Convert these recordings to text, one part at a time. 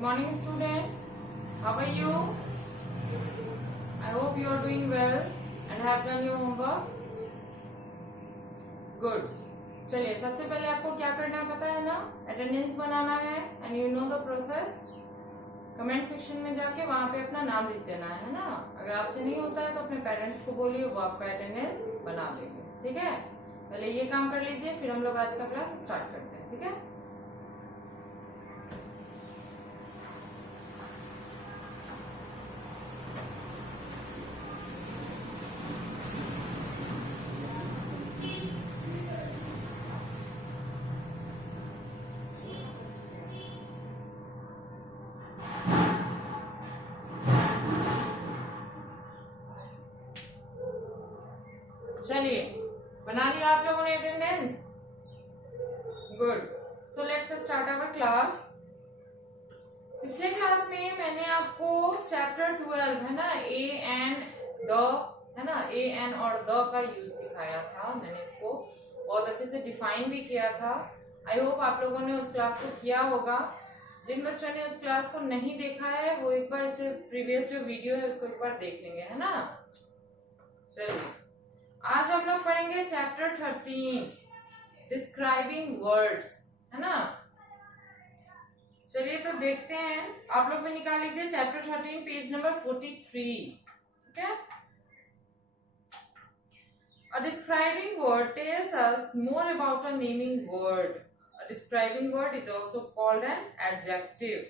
Good morning, students. How are you? I hope you are doing well and have done your homework. Good. चलिए, सबसे पहले आपको क्या करना है पता है ना? अटेंडेंस बनाना है and you know the process. Comment section में जाके वहां पे अपना नाम लिख देना है ना. अगर आपसे नहीं होता है तो अपने पेरेंट्स को बोलिए, वो आपका अटेंडेंस बना लेंगे. ठीक है, पहले ये काम कर लीजिए, फिर हम लोग आज का क्लास स्टार्ट करते हैं. ठीक है. चलिए, बना लिया आप लोगों ने attendance. Good. So let's start our class. पिछले क्लास में मैंने आपको चैप्टर 12 है ना, ए एंड द है ना, ए एन और द का यूज सिखाया था. मैंने इसको बहुत अच्छे से डिफाइन भी किया था. आई होप आप लोगों ने उस क्लास को किया होगा. जिन बच्चों ने उस क्लास को नहीं देखा है वो एक बार इससे प्रीवियस जो वीडियो है उसको एक बार देख लेंगे, है ना. चलिए, आज हम लोग पढ़ेंगे चैप्टर 13 डिस्क्राइबिंग वर्ड्स, है ना. चलिए तो देखते हैं. आप लोग में निकाल लीजिए चैप्टर 13 पेज नंबर 43. ठीक है. A describing word tells us more about a naming word. A describing word is also called an adjective,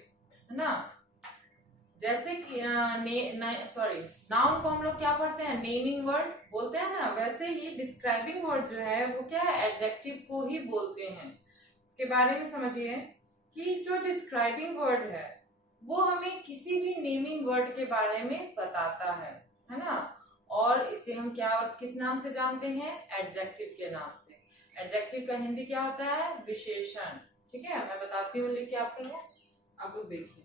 है ना. जैसे कि नाउन को हम लोग क्या पढ़ते हैं, नेमिंग वर्ड बोलते हैं ना, वैसे ही डिस्क्राइबिंग वर्ड जो है वो क्या है, एडजेक्टिव को ही बोलते हैं. इसके बारे में समझिए कि जो डिस्क्राइबिंग वर्ड है वो हमें किसी भी नेमिंग वर्ड के बारे में बताता है ना. और इसे हम क्या किस नाम से जानते हैं, एडजेक्टिव के नाम से. एडजेक्टिव का हिंदी क्या होता है, विशेषण. ठीक है, मैं बताती हूँ लिख के आप लोग देखिए.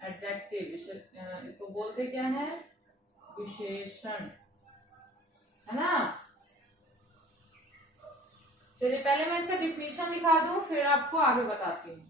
एडजेक्टिव इसको बोलते क्या है, विशेषण, है ना. चलिए पहले मैं इसका डिफिनीशन लिखा दूं, फिर आपको आगे बताती हूँ.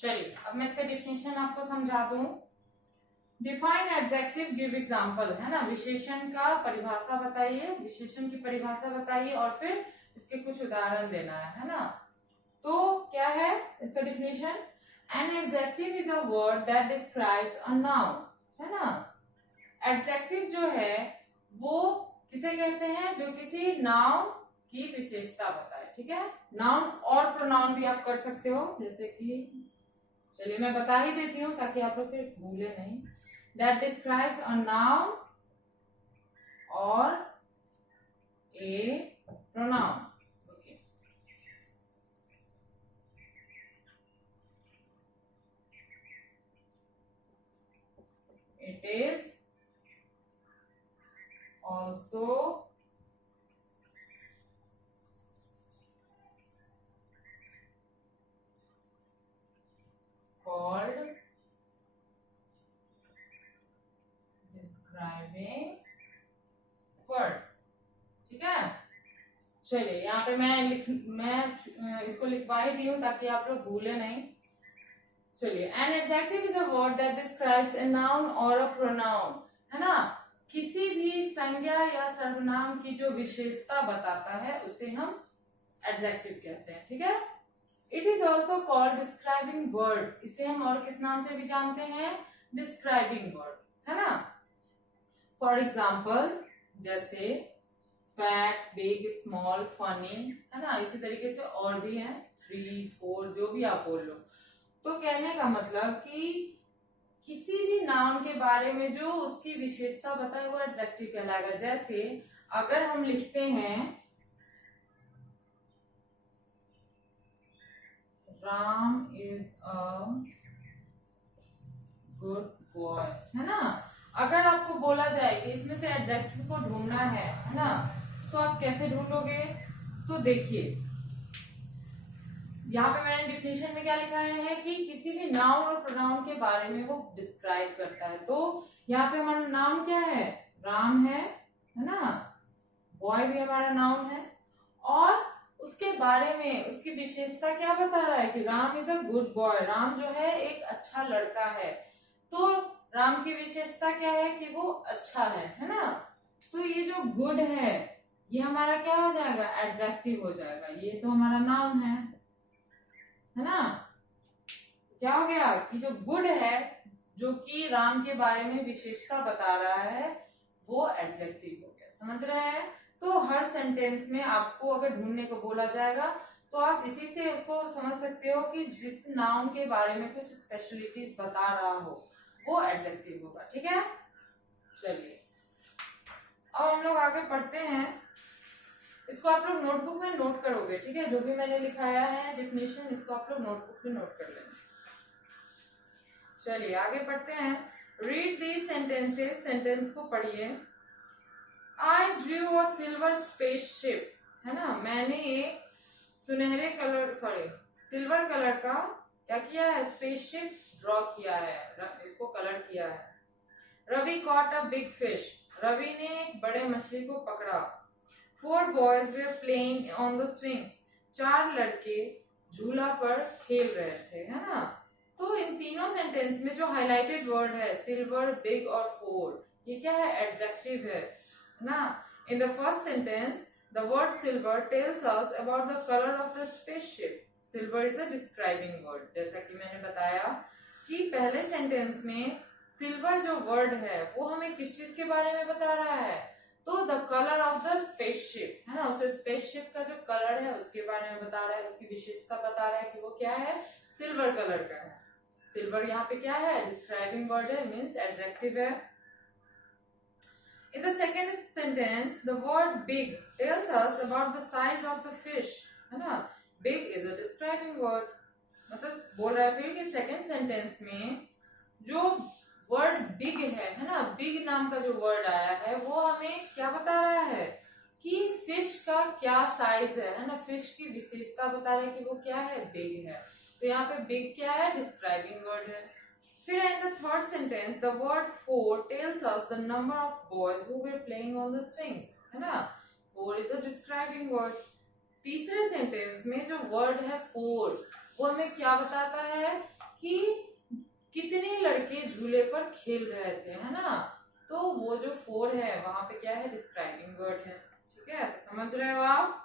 चलिए अब मैं इसका डिफिनेशन आपको समझा दूं. डिफाइन एडजेक्टिव, गिव एग्जांपल, है ना. विशेषण का परिभाषा बताइए, विशेषण की परिभाषा बताइए और फिर इसके कुछ उदाहरण देना है ना. तो क्या है इसका definition, an adjective is a word that describes a noun, है ना. एडजेक्टिव जो है वो किसे कहते हैं, जो किसी नाउन की विशेषता बताए. ठीक है, नाउन और प्रोनाउन भी आप कर सकते हो, जैसे कि चलिए मैं बता ही देती हूँ ताकि आप लोग फिर भूले नहीं. दैट डिस्क्राइब्स अ नाउन और a pronoun. Okay, it is also called descriptive describing word. ठीक है, चलिए यहाँ पे मैं इसको लिखवा ही दी हूँ ताकि आप लोग भूले नहीं। चलिए, an adjective is a word that describes a noun और अ प्रोनाउन, है ना। किसी भी संज्ञा या सर्वनाम की जो विशेषता बताता है उसे हम एडजेक्टिव कहते हैं। ठीक है, it is also called describing word, इसे हम और किस नाम से भी जानते हैं, डिस्क्राइबिंग वर्ड, है ना। फॉर एग्जाम्पल, जैसे फैट, बिग, स्मॉल, फनी, है ना, इसी तरीके से और भी हैं, 3, 4, जो भी आप बोल लो। तो कहने का मतलब कि किसी भी नाम के बारे में जो उसकी विशेषता बताए वो एडजेक्टिव कहलाएगा। जैसे अगर हम लिखते हैं Ram is a good boy, है ना, अगर आपको बोला जाए कि इसमें से एडजेक्टिव को ढूंढना है ना, तो आप कैसे ढूंढोगे। तो देखिए यहाँ पे मैंने डिफिनेशन में क्या लिखा है कि किसी भी नाउन और प्रोनाउन के बारे में वो डिस्क्राइब करता है। तो यहाँ पे हमारा नाउन क्या है, राम है ना, बॉय भी हमारा नाउन है, और उसके बारे में उसकी विशेषता क्या बता रहा है कि Ram is a good boy, Ram जो है एक अच्छा लड़का है। तो राम की विशेषता क्या है कि वो अच्छा है ना। तो ये जो गुड है ये हमारा क्या हो जाएगा, एडजेक्टिव हो जाएगा। ये तो हमारा नाउन है ना। क्या हो गया कि जो गुड है, जो कि राम के बारे में विशेषता बता रहा है, वो एडजेक्टिव हो गया। समझ रहे हैं। तो हर सेंटेंस में आपको अगर ढूंढने को बोला जाएगा तो आप इसी से उसको समझ सकते हो कि जिस नाउन के बारे में कुछ स्पेशलिटीज बता रहा हो वो एडजेक्टिव होगा। ठीक है, चलिए अब हम लोग आगे पढ़ते हैं। इसको आप लोग नोटबुक में नोट करोगे। ठीक है, जो भी मैंने लिखाया है डिफिनेशन, इसको आप लोग नोटबुक में नोट कर लेना। चलिए आगे पढ़ते हैं। रीड दी सेंटेंसेस, सेंटेंस को पढ़िए। I drew a silver spaceship, है ना, मैंने एक सिल्वर कलर का क्या किया है, स्पेसशिप ड्रॉ किया है, इसको कलर किया है। Ravi caught a big fish, Ravi ने एक बड़े मछली को पकड़ा। 4 boys were playing on the swings, 4 लड़के झूला पर खेल रहे थे, है ना। तो इन तीनों सेंटेंस में जो हाईलाइटेड वर्ड है सिल्वर, बिग और 4, ये क्या है, एडजेक्टिव है ना। In the first sentence the word silver tells us about the colour of the spaceship. Silver is a describing word, जैसा कि मैंने बताया कि पहले सेंटेंस में सिल्वर जो वर्ड है वो हमें किस चीज के बारे में बता रहा है, तो the colour of the spaceship, है ना, उसे स्पेसशिप का जो कलर है उसके बारे में बता रहा है, उसकी विशेषता बता रहा है कि वो क्या है, सिल्वर कलर का है। सिल्वर यहाँ पे क्या है, डिस्क्राइबिंग वर्ड है, मीन्स एडजेक्टिव है। In the second sentence the word big tells us about the size of the fish, है ना, big is a describing word. मतलब बोल रहा है फिर कि सेकेंड सेंटेंस में जो वर्ड बिग है ना, बिग नाम का जो वर्ड आया है वो हमें क्या बता रहा है कि फिश का क्या साइज है ना, फिश की विशेषता बता रहा है कि वो क्या है, बिग है। तो यहाँ पे बिग क्या है, डिस्क्राइबिंग वर्ड है। फिर in the third sentence the word 4 tells us the number of boys who were playing on the swings, है ना, 4 इज अ डिस्क्राइबिंग वर्ड। तीसरे सेंटेंस में जो वर्ड है 4 वो हमें क्या बताता है कि कितने लड़के झूले पर खेल रहे थे, है ना। तो वो जो 4 है वहां पे क्या है, डिस्क्राइबिंग वर्ड है। ठीक है, तो समझ रहे हो आप।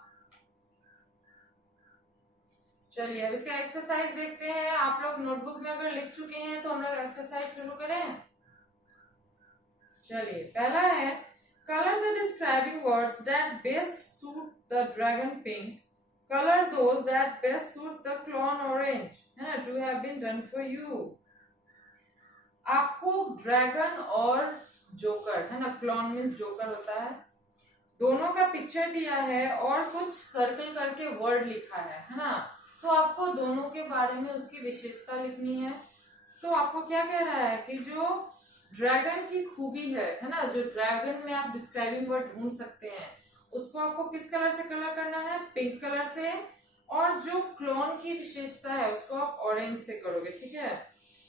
चलिए अब इसका एक्सरसाइज देखते हैं। आप लोग नोटबुक में अगर लिख चुके हैं तो हम लोग एक्सरसाइज शुरू करें। चलिए पहला है, colour the describing words that best suit the dragon pink, colour those that best suit the clown orange, है ना, two have been done for you. आपको ड्रैगन और जोकर, है ना, क्लॉन मीन्स जोकर होता है, दोनों का पिक्चर दिया है और कुछ सर्कल करके वर्ड लिखा है ना। तो आपको दोनों के बारे में उसकी विशेषता लिखनी है। तो आपको क्या कह रहा है कि जो ड्रैगन की खूबी है ना, जो ड्रैगन में आप डिस्क्राइबिंग वर्ड ढूंढ सकते हैं उसको आपको किस कलर से कलर करना है, पिंक कलर से, और जो क्लोन की विशेषता है उसको आप ऑरेंज से करोगे। ठीक है,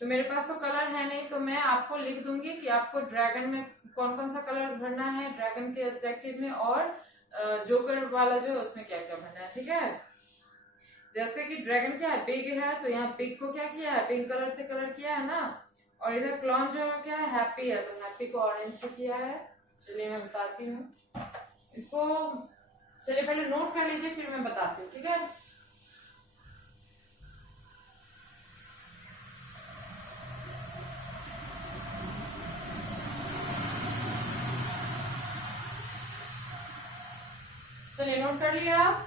तो मेरे पास तो कलर है नहीं, तो मैं आपको लिख दूंगी कि आपको ड्रैगन में कौन कौन सा कलर भरना है ड्रैगन के एडजेक्टिव में, और जोकर वाला जो है उसमें क्या क्या भरना है, ठीक है। जैसे कि ड्रैगन क्या है, बिग है, तो यहाँ बिग को क्या किया है, पिंक कलर से कलर किया है ना। और इधर क्लॉन जो है क्या है, हैप्पी है, तो हैप्पी को ऑरेंज से किया है। चलिए मैं बताती हूँ इसको। चलिए पहले नोट कर लीजिए, फिर मैं बताती हूँ, ठीक है। चलिए नोट कर लिया।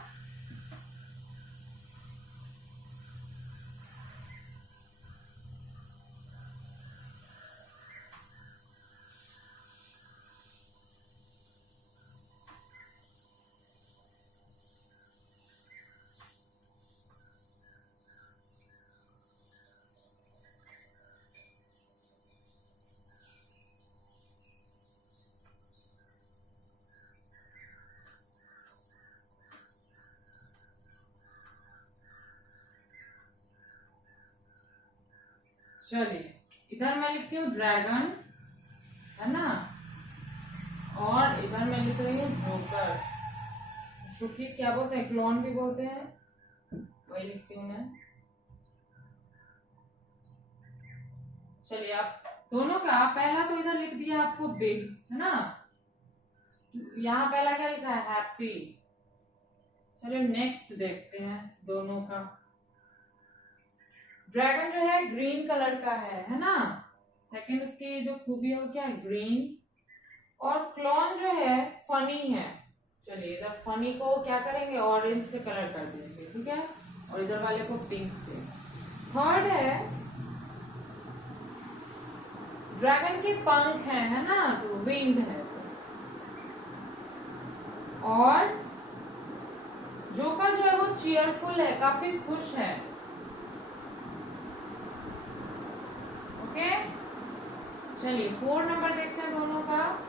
चलिए इधर मैं लिखती हूँ ड्रैगन, है ना, और इधर मैं लिख रही हूँ जोकर। इसको ठीक क्या बोलते हैं, क्लोन भी बोलते हैं, वही लिखती हूँ मैं। चलिए आप दोनों का पहला तो इधर लिख दिया आपको बिग, है ना। यहाँ पहला क्या लिखा है, हैप्पी। चलिए नेक्स्ट देखते हैं दोनों का। ड्रैगन जो है ग्रीन कलर का है ना। सेकंड उसकी जो खूबी है वो क्या है, ग्रीन। और क्लॉन जो है फनी है। चलिए इधर फनी को क्या करेंगे, ऑरेंज से कलर कर देंगे, ठीक है, और इधर वाले को पिंक से। थर्ड है ड्रैगन के पंख है ना, तो विंग है। और जोकर जो है वो चीयरफुल है, काफी खुश है। ओके, चलिए 4 नंबर देखते हैं दोनों का।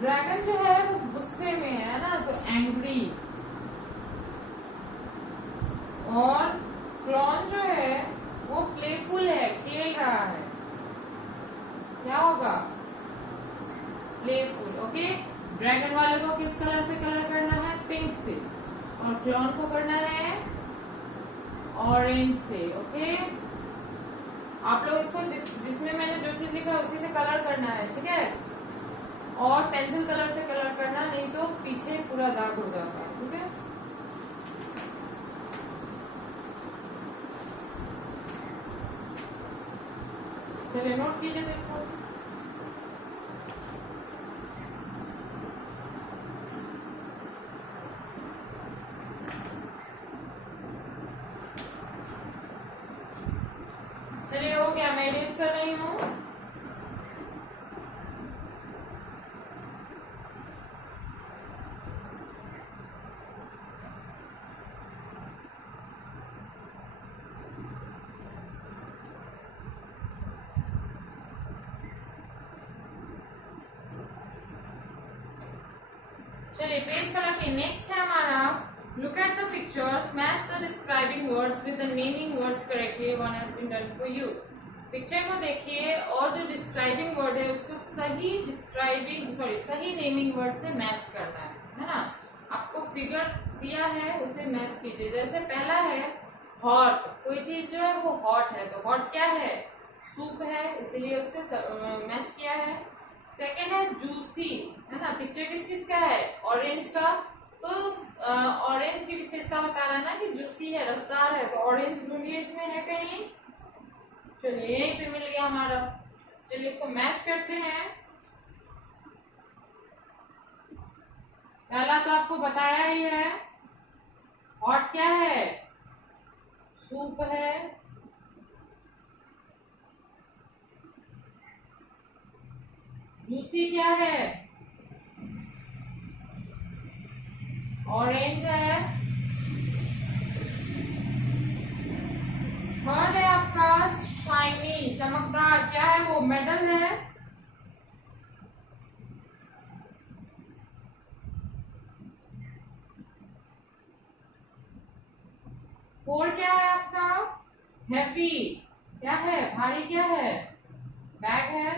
ड्रैगन जो है वो गुस्से में है ना, तो एंग्री। और क्लॉन जो है वो प्लेफुल है, खेल रहा है, क्या होगा, प्लेफुल। ओके, ड्रैगन वाले को किस कलर से कलर करना है, पिंक से, और क्लॉन को करना है ऑरेंज से। ओके, आप लोग इसको जिसमें मैंने जो चीज लिखा है उसी से कलर करना है, ठीक है, और पेंसिल कलर से कलर करना, नहीं तो पीछे पूरा दाग हो जाता है, ठीक है। चलिए नोट कीजिए तो इसको। चलिए हो गया, मैं इरेज कर रही हूँ। चलिए पेज पलट के नेक्स्ट है हमारा, look at the pictures, match the describing words with the naming words correctly, one has been done for you. Picture को देखिए और जो डिस्क्राइबिंग वर्ड है उसको सही नेमिंग वर्ड से मैच करना है ना। आपको फिगर दिया है उसे मैच कीजिए। जैसे पहला है हॉट, कोई चीज जो है वो हॉट है, तो हॉट क्या है, सूप है, इसीलिए उससे मैच किया है। सेकेंड है जूसी, है ना, पिक्चर किस चीज का है, ऑरेंज का, तो ऑरेंज की विशेषता बता रहा है ना कि जूसी है, रसदार है, तो ऑरेंज ढूंढिए इसमें है कहीं। चलिए यहीं पे मिल गया हमारा। चलिए इसको मैच करते हैं। पहला तो आपको बताया ही है, हॉट क्या है, सूप है, जूसी क्या है, ऑरेंज है। थर्ड है आपका शाइनी, चमकदार, क्या है वो, मेटल है। फोर क्या है आपका? हैवी। क्या है? भारी। क्या है? बैग है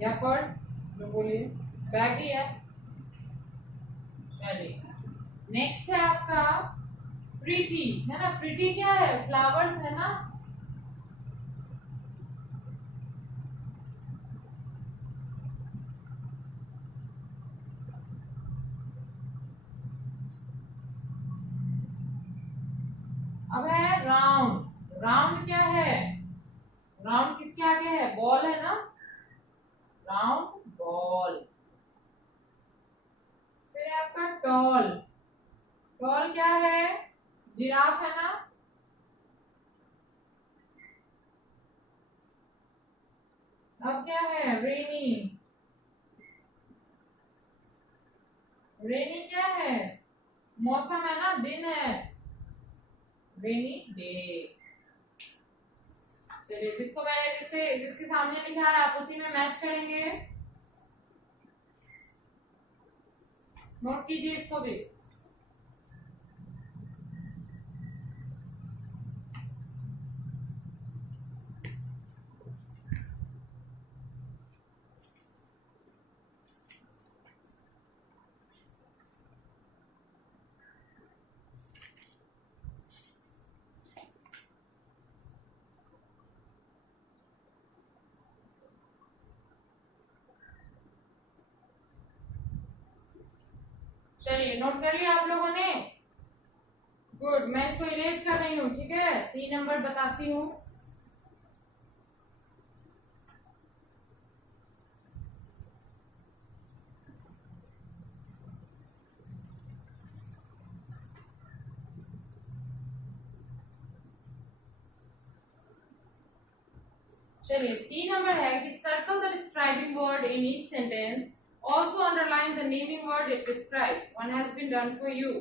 या पर्स? जो बोलिए, बैग ही है। चलिए नेक्स्ट है आपका प्रीटी, है ना। प्रीटी क्या है? फ्लावर्स है ना। अब है राउंड। राउंड क्या है? राउंड किसके आगे है? बॉल है ना। Round ball. फिर है आपका टॉल। टॉल क्या है? जिराफ है ना। अब क्या है? रेनी। रेनी क्या है? मौसम है ना, दिन है। Rainy day. चलिए जिसको मैंने जिसके सामने लिखा है आप उसी में मैच करेंगे। नोट कीजिए इसको भी। चलिए नोट कर लिया आप लोगों ने? गुड। मैं इसको इरेज कर रही हूँ, ठीक है। सी नंबर बताती हूँ। चलिए सी नंबर है कि circle the describing word in each sentence, also underline the naming word it describes, one has been done for you.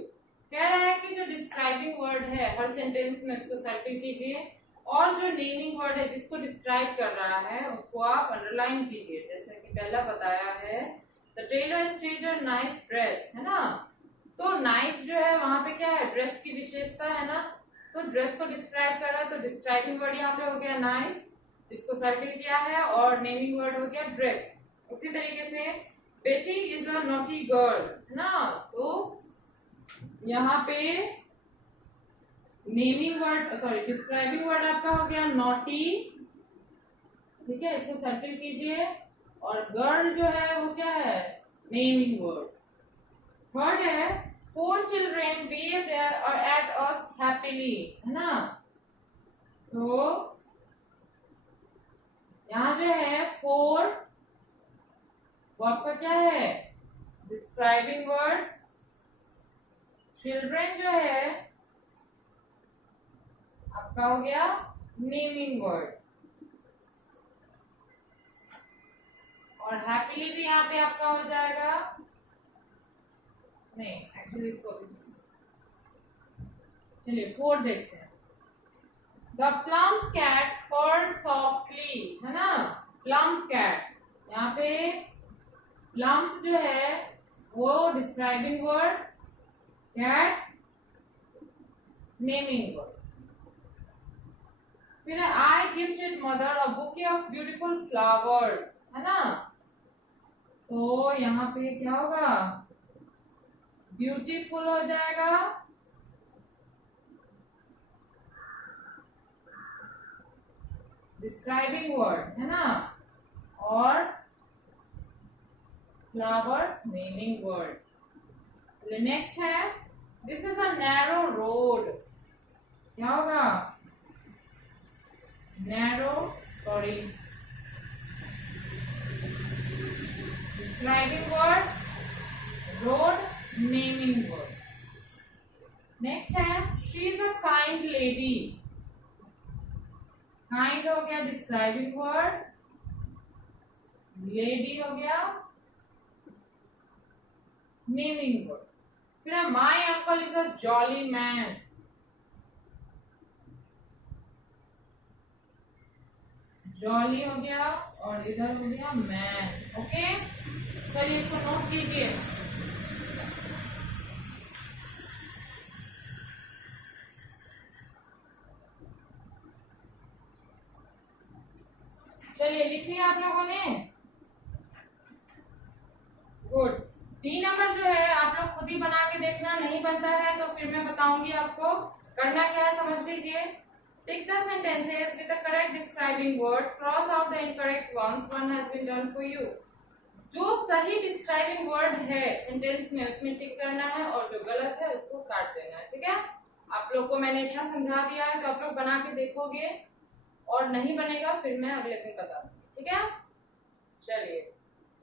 कह रहा है कि जो डिस्क्राइबिंग वर्ड है हर सेंटेंस में उसको सर्कल कीजिए, और जो नेमिंग वर्ड है जिसको डिस्क्राइब कर रहा है उसको आप अंडरलाइन कीजिए। जैसे कि पहला बताया है the tailor stitched a nice dress, है ना। तो नाइस जो है वहां पे क्या है? ड्रेस की विशेषता है ना। तो ड्रेस को डिस्क्राइब कर रहा है, तो डिस्क्राइबिंग वर्ड यहाँ पे हो गया नाइस, जिसको सर्कल किया है, और नेमिंग वर्ड हो गया ड्रेस। उसी तरीके से बेटी इज अ नॉटी गर्ल, है ना। तो यहाँ पे naming word, sorry describing word आपका हो गया नॉटी, ठीक है। इसको सर्कल कीजिए, और गर्ल जो है वो क्या है? Naming word. थर्ड है फोर चिल्ड्रेन बिहेव्ड और एट अस हैप्पीली, है ना। तो यहाँ जो है फोर वो आपका क्या है? Describing word. चिल्ड्रेन जो है आपका हो गया नेमिंग वर्ड, और हैप्पीली भी यहाँ पे आपका हो जाएगा। नहीं, एक्चुअली इसको चलिए फोर देखते हैं। The plump cat purred softly, है ना। प्लम्प कैट, यहाँ पे प्लम्प जो है वो describing word, cat naming word. फिर I gifted mother a bouquet of beautiful flowers, है ना। तो यहाँ पे क्या होगा? ब्यूटीफुल हो जाएगा, डिस्क्राइबिंग वर्ड, है ना, और फ्लावर्स नेमिंग वर्ड। नेक्स्ट है this is a narrow road, क्या होगा? Narrow, sorry describing word, road naming word. Next है she is a kind lady. Kind हो गया डिस्क्राइबिंग वर्ड, लेडी हो गया नेमिंग वर्ड। फिर my uncle is a jolly man, jolly हो गया, और इधर हो गया मैन। ओके, चलिए इसको नोट कीजिए। चलिए लिख लिया आप लोगों ने? गुड। डी नंबर जो है आप लोग खुद ही बना के देखना, नहीं बनता है तो फिर मैं बताऊंगी आपको। करना क्या है समझ लीजिए। Tick the sentences with the correct describing word, cross out the incorrect ones, one has been done for you। जो सही डिस्क्राइबिंग वर्ड है सेंटेंस में उसमें टिक करना है और जो गलत है उसको काट देना है, ठीक है। आप लोग को मैंने इतना समझा दिया है तो आप लोग बना के देखोगे, और नहीं बनेगा फिर मैं अगले दिन बता दूंगी, ठीक है। चलिए,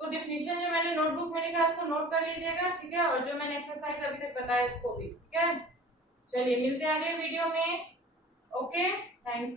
तो डिफिनीशन जो मैंने नोटबुक में लिखा है उसको नोट कर लीजिएगा, ठीक है, और जो मैंने एक्सरसाइज अभी तक बताया उसको भी, ठीक है। चलिए मिलते हैं अगले वीडियो में। Okay, thank you.